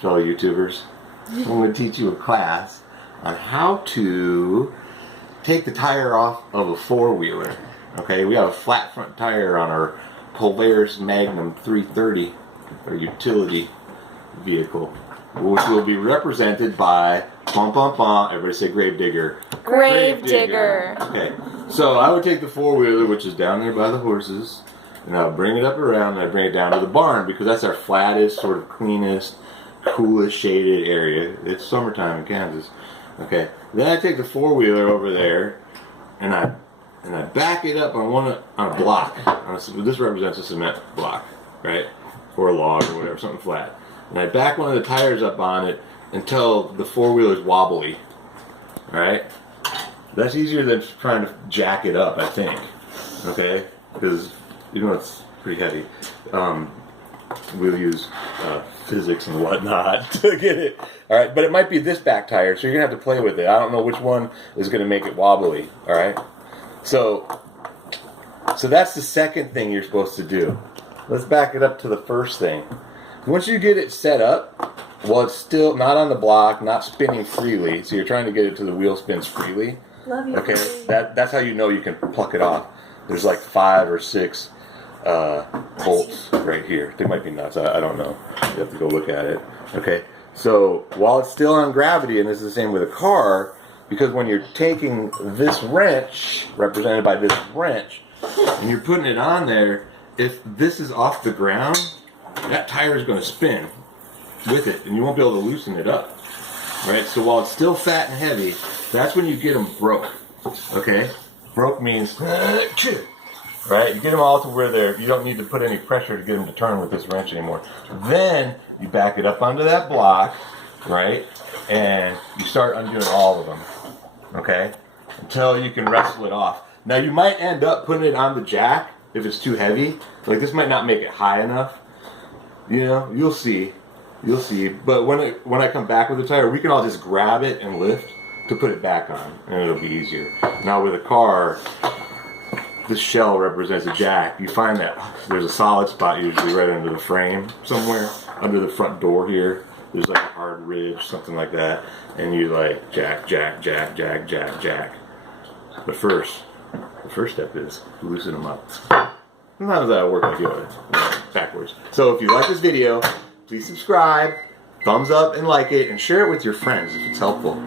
fellow YouTubers. I'm going to teach you a class on how to take the tire off of a four-wheeler. Okay, we have a flat front tire on our Polaris Magnum 330, our utility vehicle, which will be represented by everybody say Gravedigger. Gravedigger. Okay, so I would take the four-wheeler, which is down there by the horses, and I'll bring it up around, and I bring it down to the barn because that's our flattest, sort of cleanest, coolest shaded area. It's summertime in Kansas. Okay, then I take the four-wheeler over there, and I back it up on a block. This represents a cement block, right, or a log or whatever, something flat. And I back one of the tires up on it until the four-wheeler's wobbly. All right, that's easier than trying to jack it up, I think. Okay, because you know it's pretty heavy. We'll use physics and whatnot to get it. All right, but it might be this back tire, so you're gonna have to play with it. I don't know which one is gonna make it wobbly. All right, so that's the second thing you're supposed to do. Let's back it up to the first thing. Once you get it set up, while it's still not on the block, not spinning freely, so you're trying to get it to the wheel spins freely. Love you. Okay, that's how you know you can pluck it off. There's like 5 or 6 bolts right here. They might be nuts. I don't know. You have to go look at it. Okay, so while it's still on gravity, and this is the same with a car, because when you're taking this wrench, represented by this wrench, and you're putting it on there, if this is off the ground, that tire is going to spin with it, and you won't be able to loosen it up. Right? So while it's still fat and heavy, that's when you get them broke. Okay? Broke means, right? You get them all to where you don't need to put any pressure to get them to turn with this wrench anymore. Then you back it up onto that block, right? And you start undoing all of them. Okay? Until you can wrestle it off. Now you might end up putting it on the jack if it's too heavy. Like this might not make it high enough. You know, you'll see. You'll see. But when I come back with the tire, we can all just grab it and lift to put it back on, and it'll be easier. Now with a car, this shell represents a jack. You find that there's a solid spot usually right under the frame somewhere, under the front door here. There's like a hard ridge, something like that, and you like jack, jack, jack, jack, jack, jack. But first, the first step is to loosen them up. Sometimes that'll work like yours, backwards. So if you like this video, please subscribe, thumbs up and like it, and share it with your friends if it's helpful.